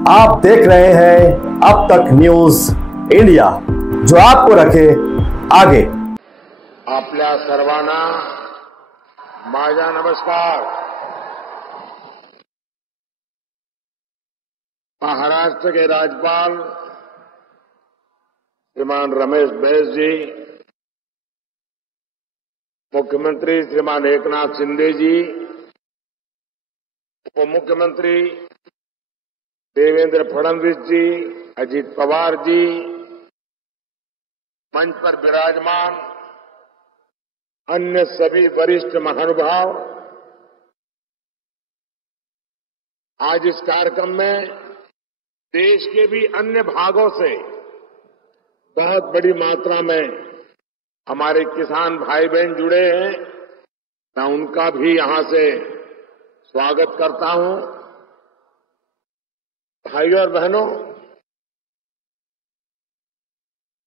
आप देख रहे हैं अब तक न्यूज इंडिया, जो आपको रखे आगे। आपल्या सर्वांना माझा नमस्कार। महाराष्ट्र के राज्यपाल श्रीमान रमेश बैस जी, मुख्यमंत्री श्रीमान एकनाथ शिंदे जी, उप मुख्यमंत्री देवेंद्र फडणवीस जी, अजित पवार जी, मंच पर विराजमान अन्य सभी वरिष्ठ महानुभाव, आज इस कार्यक्रम में देश के भी अन्य भागों से बहुत बड़ी मात्रा में हमारे किसान भाई बहन जुड़े हैं। मैं उनका भी यहां से स्वागत करता हूं। भाइयों और बहनों,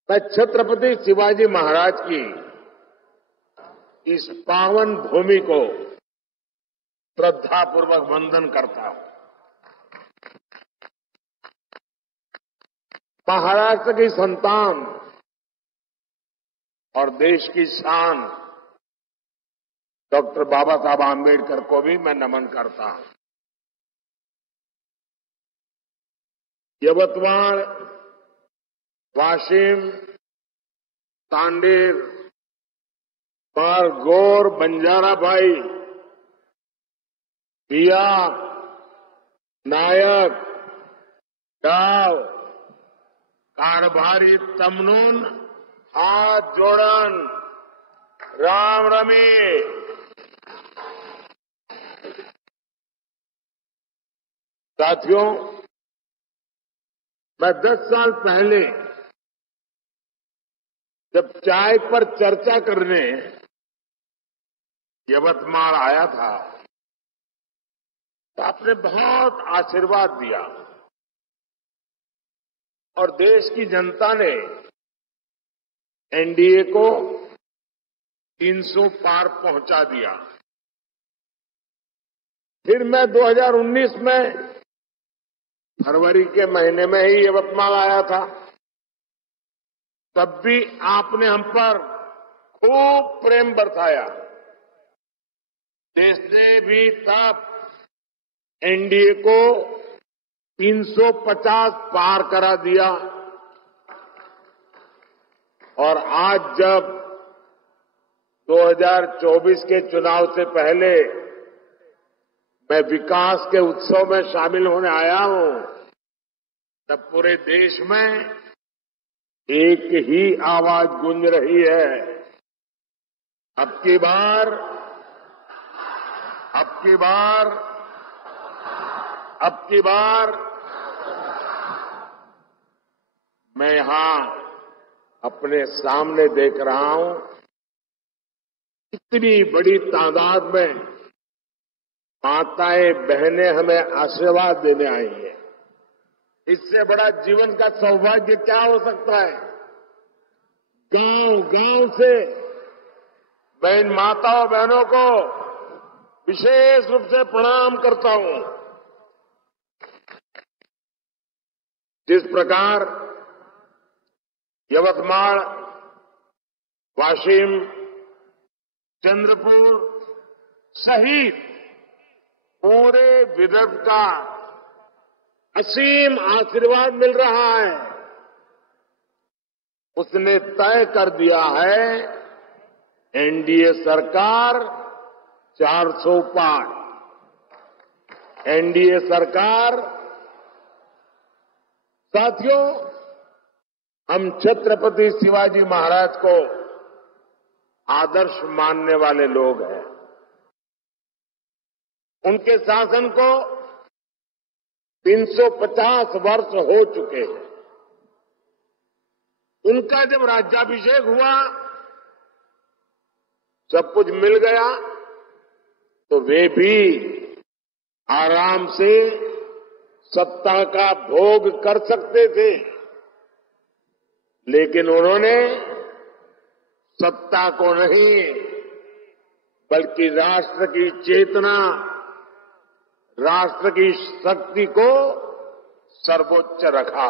मैं छत्रपति शिवाजी महाराज की इस पावन भूमि को श्रद्धापूर्वक वंदन करता हूं। महाराष्ट्र की संतान और देश की शान डॉक्टर बाबा साहब आंबेडकर को भी मैं नमन करता हूं। यवतमाळ, वाशिम, तांडेर, गौर, बंजारा भाई, बिया, नायक, डाव, कारभारी तमनून, हाथ जोड़न, राम रमी। साथियों, मैं 10 साल पहले जब चाय पर चर्चा करने यवतमाल आया था तो आपने बहुत आशीर्वाद दिया और देश की जनता ने एनडीए को 300 पार पहुंचा दिया। फिर मैं 2019 में फरवरी के महीने में ही यवतमाल आया था। तब भी आपने हम पर खूब प्रेम बरसाया। देश ने भी तब एनडीए को 350 पार करा दिया और आज जब 2024 के चुनाव से पहले मैं विकास के उत्सव में शामिल होने आया हूं, तब पूरे देश में एक ही आवाज गूंज रही है, अब की बार मैं यहां अपने सामने देख रहा हूं, इतनी बड़ी तादाद में माताएं बहनें हमें आशीर्वाद देने आई हैं। इससे बड़ा जीवन का सौभाग्य क्या हो सकता है। गांव गांव से मैं इन माताओं बहनों को विशेष रूप से प्रणाम करता हूं। जिस प्रकार यवतमाल, वाशिम, चंद्रपुर सहित पूरे विदर्भ का असीम आशीर्वाद मिल रहा है, उसने तय कर दिया है एनडीए सरकार 400 पार। एनडीए सरकार। साथियों, हम छत्रपति शिवाजी महाराज को आदर्श मानने वाले लोग हैं। उनके शासन को 350 वर्ष हो चुके हैं। उनका जब राज्याभिषेक हुआ, सब कुछ मिल गया, तो वे भी आराम से सत्ता का भोग कर सकते थे, लेकिन उन्होंने सत्ता को नहीं बल्कि राष्ट्र की चेतना, राष्ट्र की शक्ति को सर्वोच्च रखा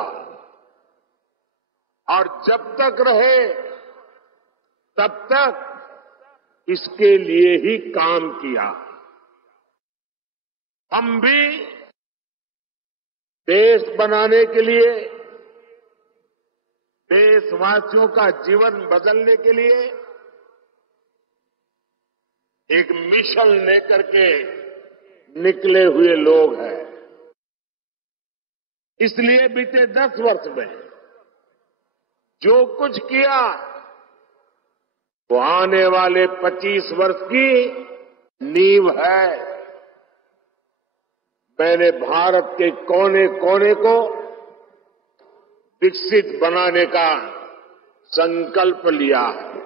और जब तक रहे तब तक इसके लिए ही काम किया। हम भी देश बनाने के लिए, देशवासियों का जीवन बदलने के लिए एक मिशन लेकर के निकले हुए लोग हैं। इसलिए बीते 10 वर्ष में जो कुछ किया वो आने वाले 25 वर्ष की नींव है। मैंने भारत के कोने कोने को विकसित बनाने का संकल्प लिया है।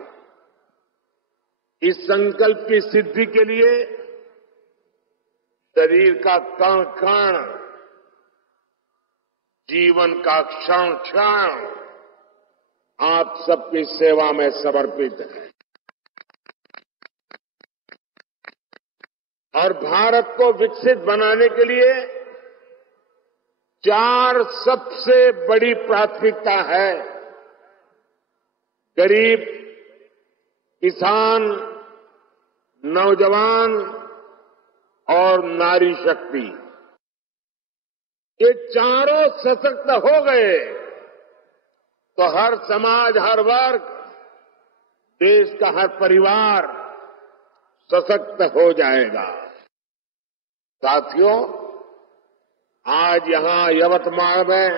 इस संकल्प की सिद्धि के लिए शरीर का कण कण, जीवन का क्षण क्षण आप सबकी सेवा में समर्पित है। और भारत को विकसित बनाने के लिए 4 सबसे बड़ी प्राथमिकता है। गरीब, किसान, नौजवान और नारी शक्ति, ये चारों सशक्त हो गए तो हर समाज, हर वर्ग, देश का हर परिवार सशक्त हो जाएगा। साथियों, आज यहां यवतमाल में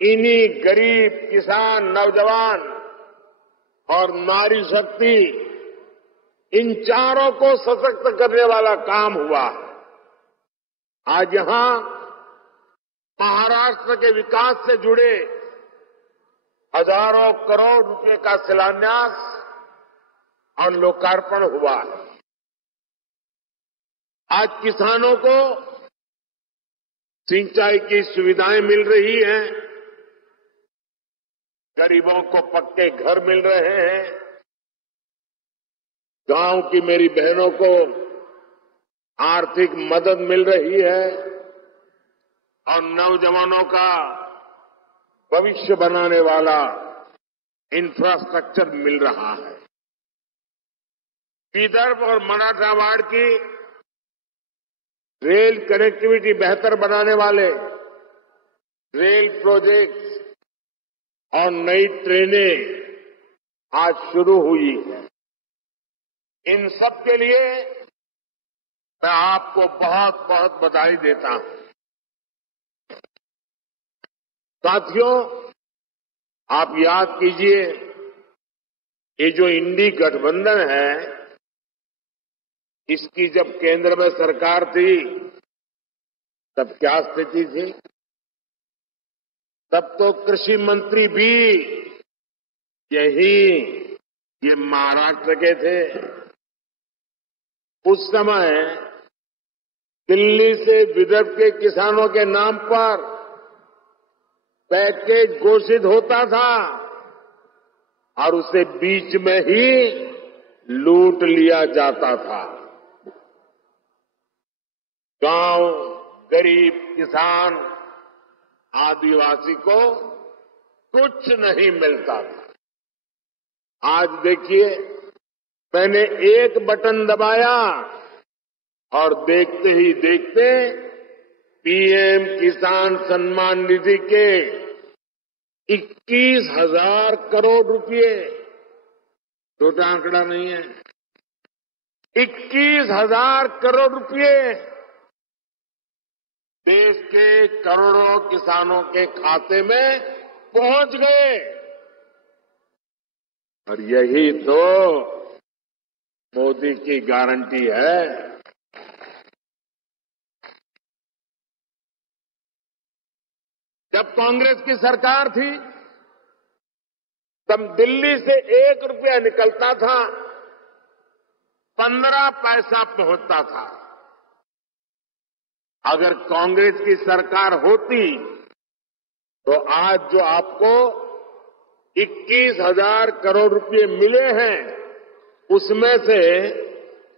इन्हीं गरीब, किसान, नौजवान और नारी शक्ति, इन चारों को सशक्त करने वाला काम हुआ। आज यहां महाराष्ट्र के विकास से जुड़े हजारों करोड़ रुपए का शिलान्यास और लोकार्पण हुआ है। आज किसानों को सिंचाई की सुविधाएं मिल रही हैं, गरीबों को पक्के घर मिल रहे हैं, गांव की मेरी बहनों को आर्थिक मदद मिल रही है और नौजवानों का भविष्य बनाने वाला इंफ्रास्ट्रक्चर मिल रहा है। विदर्भ और मराठवाड़ की रेल कनेक्टिविटी बेहतर बनाने वाले रेल प्रोजेक्ट्स और नई ट्रेनें आज शुरू हुई हैं। इन सब के लिए मैं आपको बहुत बहुत बधाई देता हूं। साथियों, आप याद कीजिए, ये जो इंडी गठबंधन है, इसकी जब केंद्र में सरकार थी तब क्या स्थिति थी? तब तो कृषि मंत्री भी ये महाराष्ट्र के थे। उस समय दिल्ली से विदर्भ के किसानों के नाम पर पैकेज घोषित होता था और उसे बीच में ही लूट लिया जाता था। गांव, गरीब, किसान, आदिवासी को कुछ नहीं मिलता था। आज देखिए, मैंने एक बटन दबाया और देखते ही देखते पीएम किसान सम्मान निधि के 21,000 करोड़ रुपए, छोटा आंकड़ा नहीं है, 21,000 करोड़ रुपए देश के करोड़ों किसानों के खाते में पहुंच गए। और यही तो मोदी की गारंटी है। जब कांग्रेस की सरकार थी तब दिल्ली से 1 रुपया निकलता था, 15 पैसा पहुंचता था। अगर कांग्रेस की सरकार होती तो आज जो आपको 21,000 करोड़ रुपए मिले हैं, उसमें से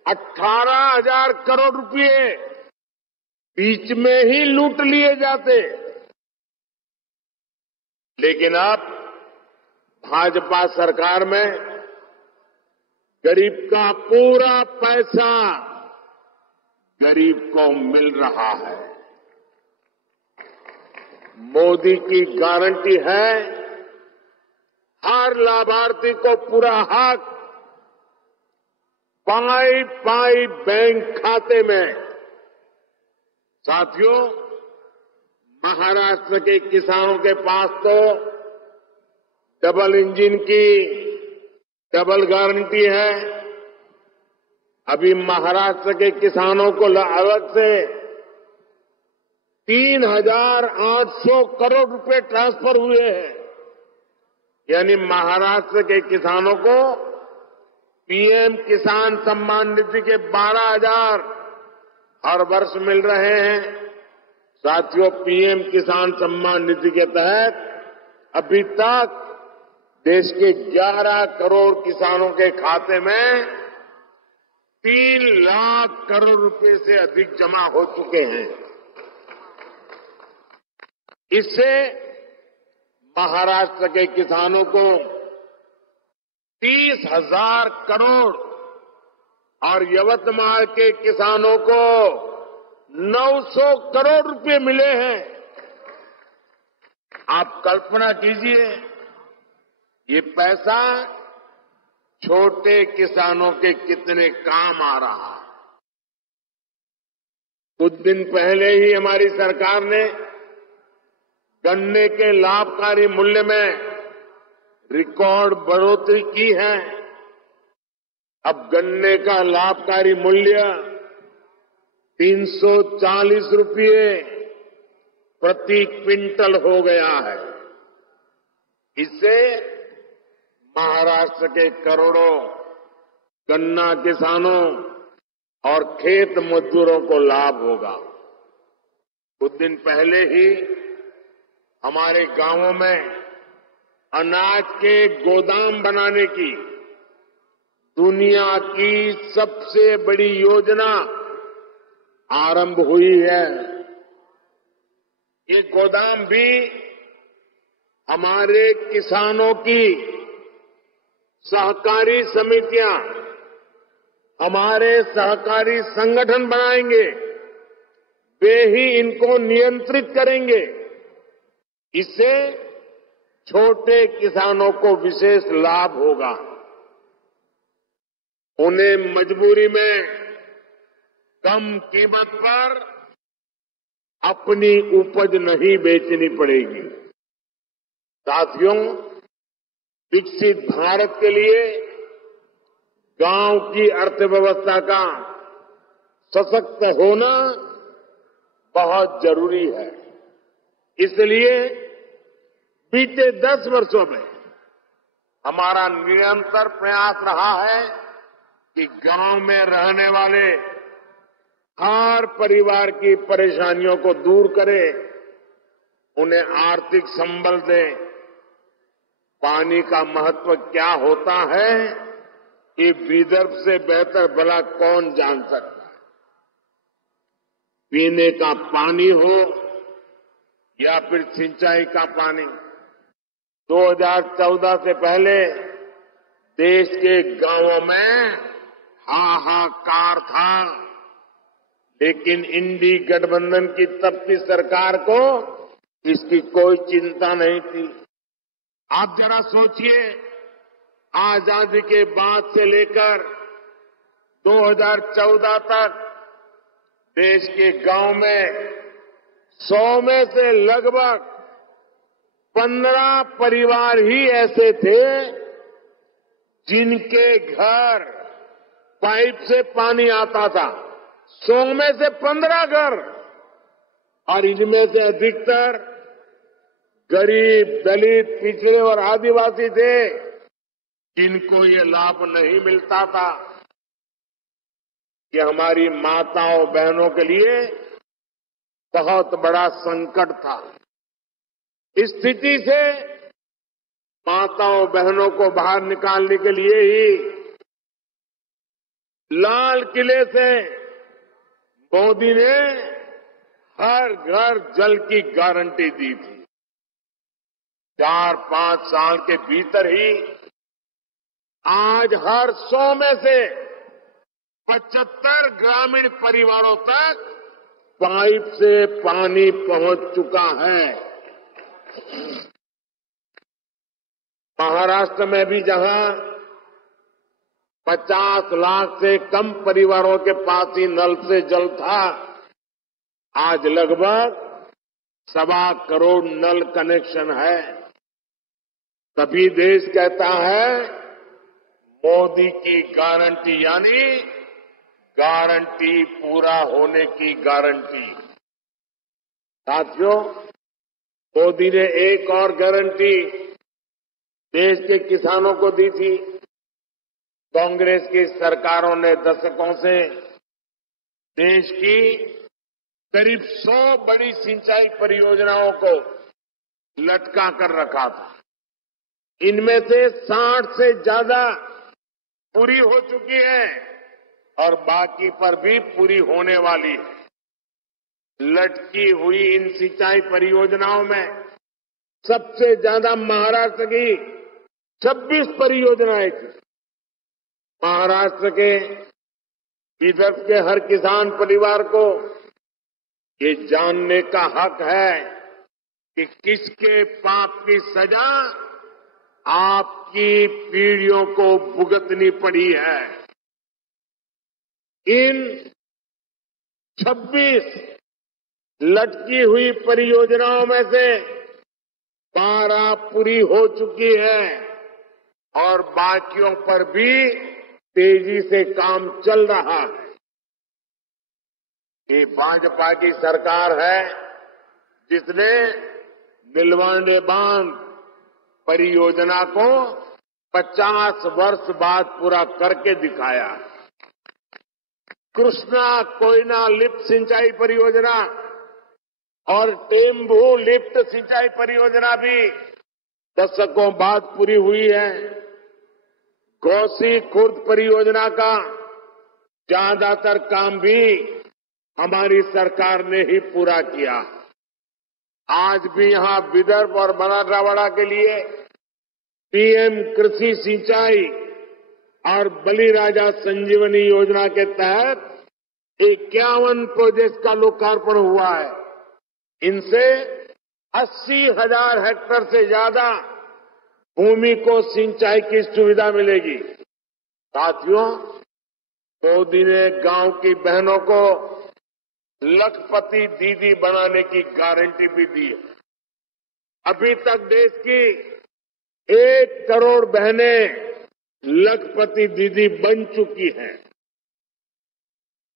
18,000 करोड़ रुपए बीच में ही लूट लिए जाते। लेकिन अब भाजपा सरकार में गरीब का पूरा पैसा गरीब को मिल रहा है। मोदी की गारंटी है हर लाभार्थी को पूरा हक पाई पाई बैंक खाते में। साथियों, महाराष्ट्र के किसानों के पास तो डबल इंजन की डबल गारंटी है। अभी महाराष्ट्र के किसानों को अलग से 3,800 करोड़ रुपए ट्रांसफर हुए हैं। यानी महाराष्ट्र के किसानों को पीएम किसान सम्मान निधि के 12,000 हर वर्ष मिल रहे हैं। साथियों, पीएम किसान सम्मान निधि के तहत अभी तक देश के 11 करोड़ किसानों के खाते में 3 लाख करोड़ रुपए से अधिक जमा हो चुके हैं। इससे महाराष्ट्र के किसानों को 30,000 करोड़ और यवतमाल के किसानों को 900 करोड़ रुपए मिले हैं। आप कल्पना कीजिए, ये पैसा छोटे किसानों के कितने काम आ रहा है। कुछ दिन पहले ही हमारी सरकार ने गन्ने के लाभकारी मूल्य में रिकॉर्ड बढ़ोतरी की है। अब गन्ने का लाभकारी मूल्य 340 रुपये प्रति क्विंटल हो गया है। इससे महाराष्ट्र के करोड़ों गन्ना किसानों और खेत मजदूरों को लाभ होगा। कुछ दिन पहले ही हमारे गांवों में अनाज के गोदाम बनाने की दुनिया की सबसे बड़ी योजना आरंभ हुई है। ये गोदाम भी हमारे किसानों की सहकारी समितियां, हमारे सहकारी संगठन बनाएंगे। वे ही इनको नियंत्रित करेंगे। इससे छोटे किसानों को विशेष लाभ होगा। उन्हें मजबूरी में कम कीमत पर अपनी उपज नहीं बेचनी पड़ेगी। साथियों, विकसित भारत के लिए गांव की अर्थव्यवस्था का सशक्त होना बहुत जरूरी है। इसलिए बीते 10 वर्षों में हमारा निरंतर प्रयास रहा है कि गांव में रहने वाले हर परिवार की परेशानियों को दूर करें, उन्हें आर्थिक संबल दें। पानी का महत्व क्या होता है, ये विदर्भ से बेहतर भला कौन जान सकता है। पीने का पानी हो या फिर सिंचाई का पानी, 2014 से पहले देश के गांवों में हाहाकार था। लेकिन इंडी गठबंधन की तब की सरकार को इसकी कोई चिंता नहीं थी। आप जरा सोचिए, आजादी के बाद से लेकर 2014 तक देश के गांव में 100 में से लगभग 15 परिवार ही ऐसे थे जिनके घर पाइप से पानी आता था। 100 में से 15 घर, और इनमें से अधिकतर गरीब, दलित, पिछड़े और आदिवासी थे जिनको ये लाभ नहीं मिलता था। ये हमारी माताओं बहनों के लिए बहुत बड़ा संकट था। इस स्थिति से माताओं बहनों को बाहर निकालने के लिए ही लाल किले से मोदी ने हर घर जल की गारंटी दी थी। 4-5 साल के भीतर ही आज हर 100 में से 75 ग्रामीण परिवारों तक पाइप से पानी पहुंच चुका है। महाराष्ट्र में भी जहां 50 लाख से कम परिवारों के पास ही नल से जल था, आज लगभग 1.25 करोड़ नल कनेक्शन है। तभी देश कहता है मोदी की गारंटी, यानी गारंटी पूरा होने की गारंटी। साथियों, मोदी ने एक और गारंटी देश के किसानों को दी थी। कांग्रेस की सरकारों ने दशकों से देश की करीब 100 बड़ी सिंचाई परियोजनाओं को लटका कर रखा था। इनमें से 60 से ज्यादा पूरी हो चुकी है और बाकी पर भी पूरी होने वाली है। लटकी हुई इन सिंचाई परियोजनाओं में सबसे ज्यादा महाराष्ट्र की 26 परियोजनाएं थी। महाराष्ट्र के विदर्भ के हर किसान परिवार को ये जानने का हक है कि किसके पाप की सजा आपकी पीढ़ियों को भुगतनी पड़ी है। इन 26 लटकी हुई परियोजनाओं में से 12 पूरी हो चुकी है और बाकियों पर भी तेजी से काम चल रहा है। ये भाजपा की सरकार है जिसने नीलवांडे बांध परियोजना को 50 वर्ष बाद पूरा करके दिखाया। कृष्णा कोयना लिफ्ट सिंचाई परियोजना और टेम्बू लिफ्ट सिंचाई परियोजना भी दशकों बाद पूरी हुई है। घोसी खुर्द परियोजना का ज्यादातर काम भी हमारी सरकार ने ही पूरा किया। आज भी यहां विदर्भ और मराठवाड़ा के लिए पीएम कृषि सिंचाई और बलिराजा संजीवनी योजना के तहत 51 प्रोजेक्ट का लोकार्पण हुआ है। इनसे 80,000 हेक्टेयर से ज्यादा भूमि को सिंचाई की सुविधा मिलेगी। साथियों, मोदी ने गांव की बहनों को लखपति दीदी बनाने की गारंटी भी दी है। अभी तक देश की 1 करोड़ बहनें लखपति दीदी बन चुकी हैं।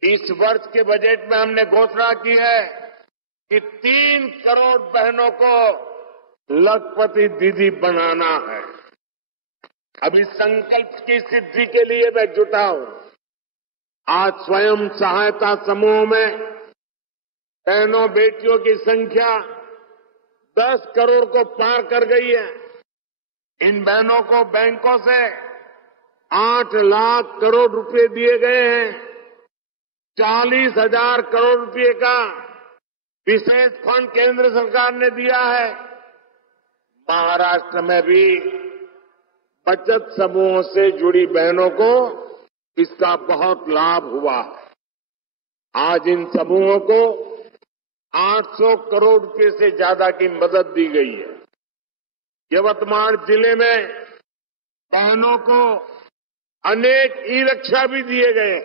इस वर्ष के बजट में हमने घोषणा की है कि 3 करोड़ बहनों को लखपति दीदी बनाना है। अभी संकल्प की सिद्धि के लिए मैं जुटा हूं। आज स्वयं सहायता समूह में बहनों बेटियों की संख्या 10 करोड़ को पार कर गई है। इन बहनों को बैंकों से 8 लाख करोड़ रुपए दिए गए हैं। 40,000 करोड़ रुपए का विशेष फंड केंद्र सरकार ने दिया है। महाराष्ट्र में भी बचत समूहों से जुड़ी बहनों को इसका बहुत लाभ हुआ है। आज इन समूहों को 800 करोड़ रुपए से ज्यादा की मदद दी गई है। यवतमाल जिले में बहनों को अनेक ई-रिक्शा भी दिए गए।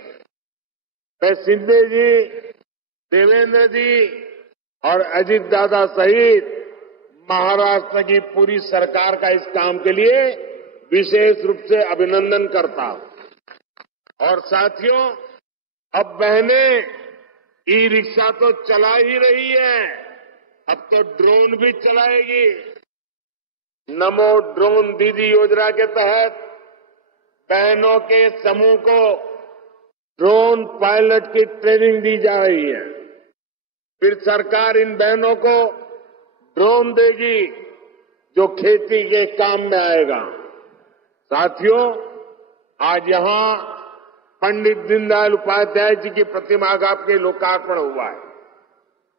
मैं शिंदे जी, देवेंद्र जी और अजीत दादा सहित महाराष्ट्र की पूरी सरकार का इस काम के लिए विशेष रूप से अभिनंदन करता हूं। और साथियों, अब बहनें ई रिक्शा तो चला ही रही है, अब तो ड्रोन भी चलाएगी। नमो ड्रोन दीदी योजना के तहत बहनों के समूह को ड्रोन पायलट की ट्रेनिंग दी जा रही है। फिर सरकार इन बहनों को ड्रोन देगी जो खेती के काम में आएगा। साथियों, आज यहां पंडित दीनदयाल उपाध्याय जी की प्रतिमा का भी लोकार्पण हुआ है।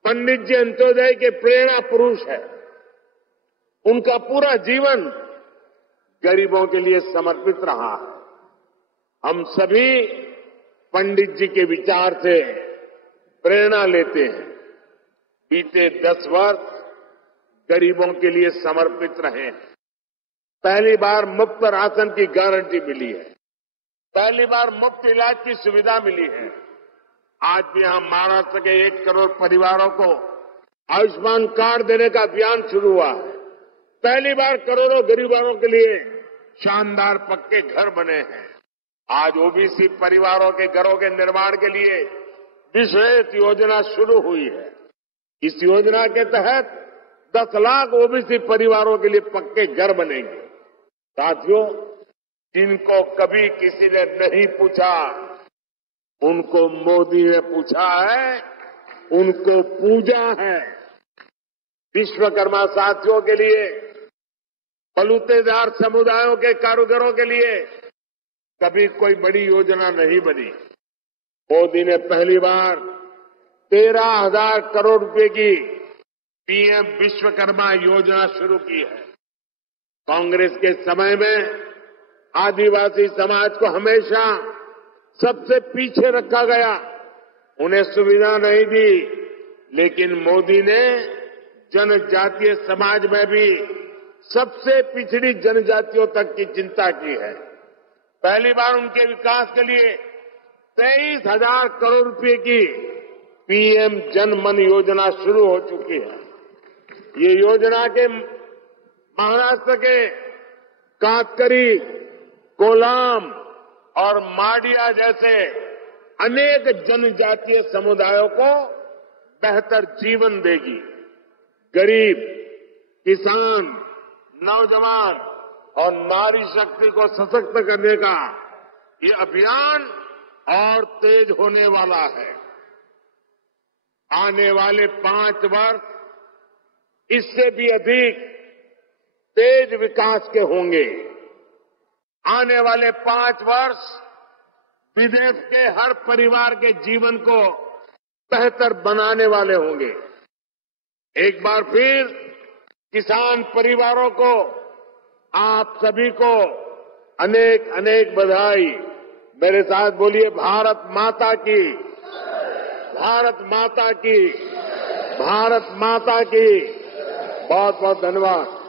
पंडित जी अंत्योदय के प्रेरणा पुरुष है। उनका पूरा जीवन गरीबों के लिए समर्पित रहा है। हम सभी पंडित जी के विचार से प्रेरणा लेते हैं। बीते 10 वर्ष गरीबों के लिए समर्पित रहे हैं। पहली बार मुफ्त राशन की गारंटी मिली है। पहली बार मुफ्त इलाज की सुविधा मिली है। आज भी हम महाराष्ट्र के 1 करोड़ परिवारों को आयुष्मान कार्ड देने का अभियान शुरू हुआ है। पहली बार करोड़ों गरीबों के लिए शानदार पक्के घर बने हैं। आज ओबीसी परिवारों के घरों के निर्माण के लिए विशेष योजना शुरू हुई है। इस योजना के तहत 10 लाख ओबीसी परिवारों के लिए पक्के घर बनेंगे। साथियों, जिनको कभी किसी ने नहीं पूछा, उनको मोदी ने पूछा है, उनको पूजा है। विश्वकर्मा साथियों के लिए, बलूतेदार समुदायों के कारीगरों के लिए कभी कोई बड़ी योजना नहीं बनी। मोदी ने पहली बार 13,000 करोड़ रुपए की पीएम विश्वकर्मा योजना शुरू की है। कांग्रेस के समय में आदिवासी समाज को हमेशा सबसे पीछे रखा गया, उन्हें सुविधा नहीं दी। लेकिन मोदी ने जनजातीय समाज में भी सबसे पिछड़ी जनजातियों तक की चिंता की है। पहली बार उनके विकास के लिए 23,000 करोड़ रुपए की पीएम जन मन योजना शुरू हो चुकी है। ये योजना के महाराष्ट्र के कातकरी, कोलाम और माडिया जैसे अनेक जनजातीय समुदायों को बेहतर जीवन देगी। गरीब, किसान, नौजवान और नारी शक्ति को सशक्त करने का ये अभियान और तेज होने वाला है। आने वाले 5 वर्ष इससे भी अधिक तेज विकास के होंगे। आने वाले 5 वर्ष विदेश के हर परिवार के जीवन को बेहतर बनाने वाले होंगे। एक बार फिर किसान परिवारों को, आप सभी को अनेक अनेक बधाई। मेरे साथ बोलिए, भारत माता की, भारत माता की, भारत माता की। बहुत बहुत धन्यवाद।